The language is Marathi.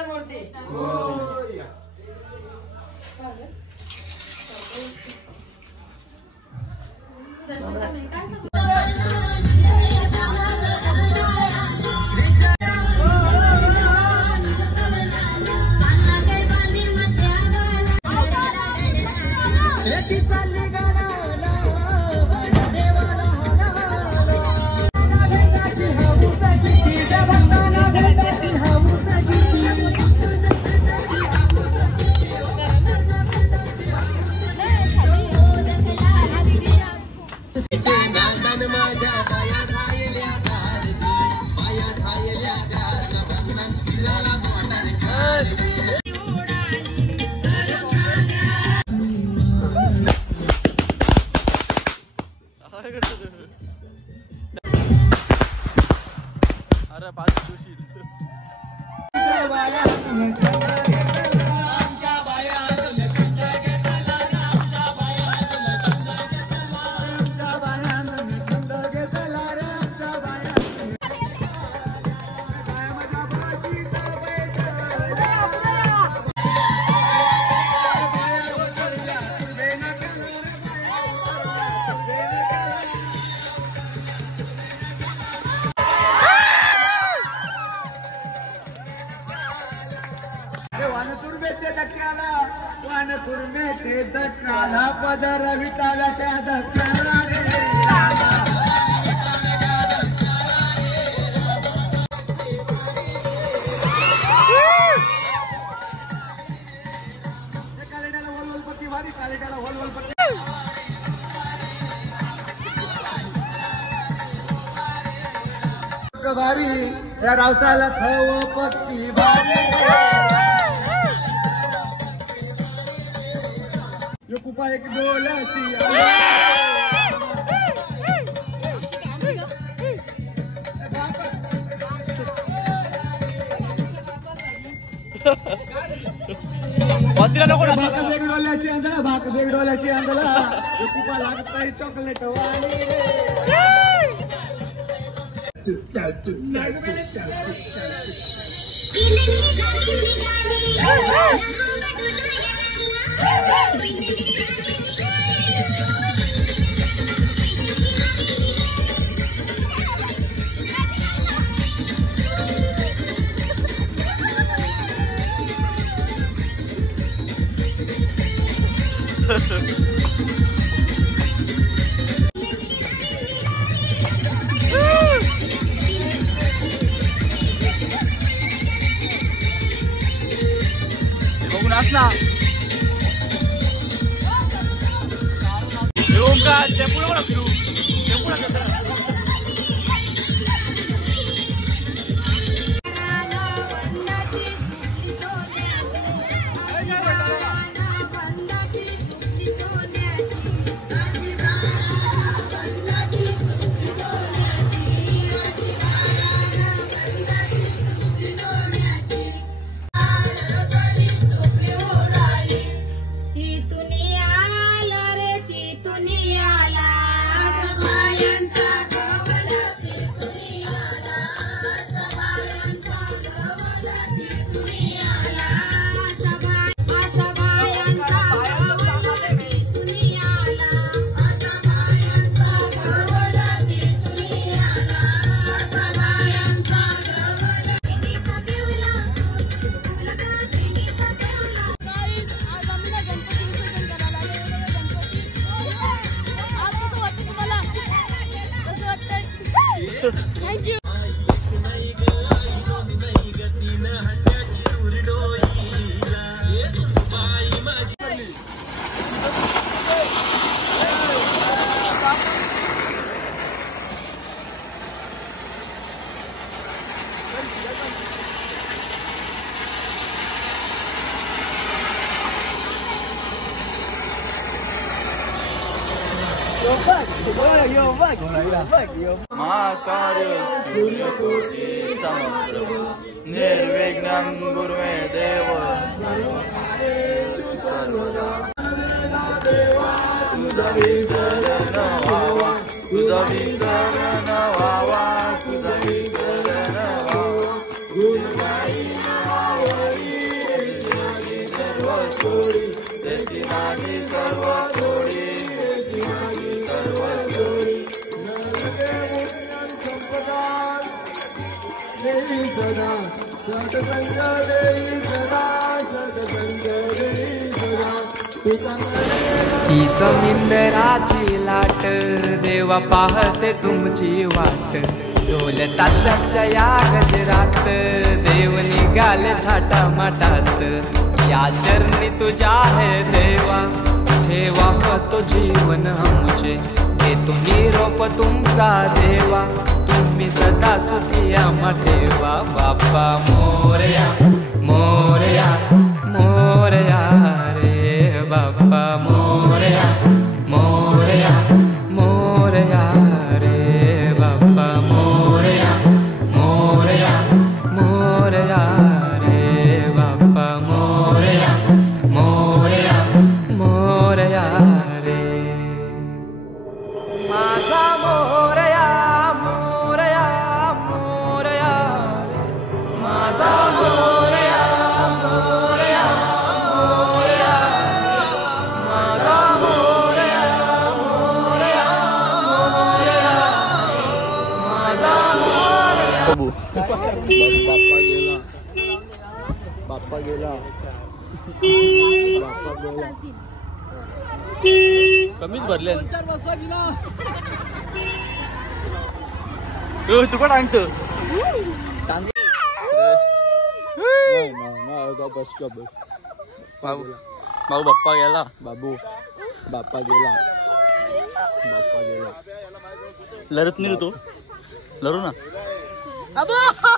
मंगल मूर्ती अरे पाच जोशी वानकुर्मेचे धक्काला पदर विटाव्याच्या धक्क्याला कालेटाला वलवलपत्ती भारी कालेटाला वलवलपत्ती भारी या रावसाला थव पत्ती भारी कुपा एक डोलाची डोल्याची आंधळा कुपा लागत नाही चॉकलेट वाणी बघून असला का टेम्पो नको फिरू टेम्पो Thank you. निर्विघ्नं गुरुमे देव तुझा विसरण व्हावा तुझा विसरण व्हावा तुझा विसरण व्हावा तोडी त्याची नाही सर्व तोडी सर्व तोडी संपदा देई सदा सत्संग देई सदा सत्संग देई सदा तुझा ही समिंदराची लाट देवा पाहते तुमची वाट ढोल ताशाच्या या गजरात देव निघाले थाटा माटात या चरणी तुझ्या है देवा ठेवा तो जीवन आमचे घेतो निरोप तुमचा देवा तुम्ही सदा सुखी आम्हा ठेवा बाप्पा मोरया मोरया मोरया रे बाप्पा मोरया मोरया मोरया रे बाप्पा मोरया मोरया मोरया रे बाप्पा मोरया मोरया मोरया रे माझा मोरया मोरया मोरया रे माझा मोरया मोरया मोरया माझा मोरया मोरया मोरया माझा मोरया बाबू बाप्पा गेला कमीच भरले तू पण टांगतो बाबू बाबू बाप्पा गेला बाबू बाप्पा गेला बाप्पा गेला लढत नाही रे तो लढू ना बाप्पा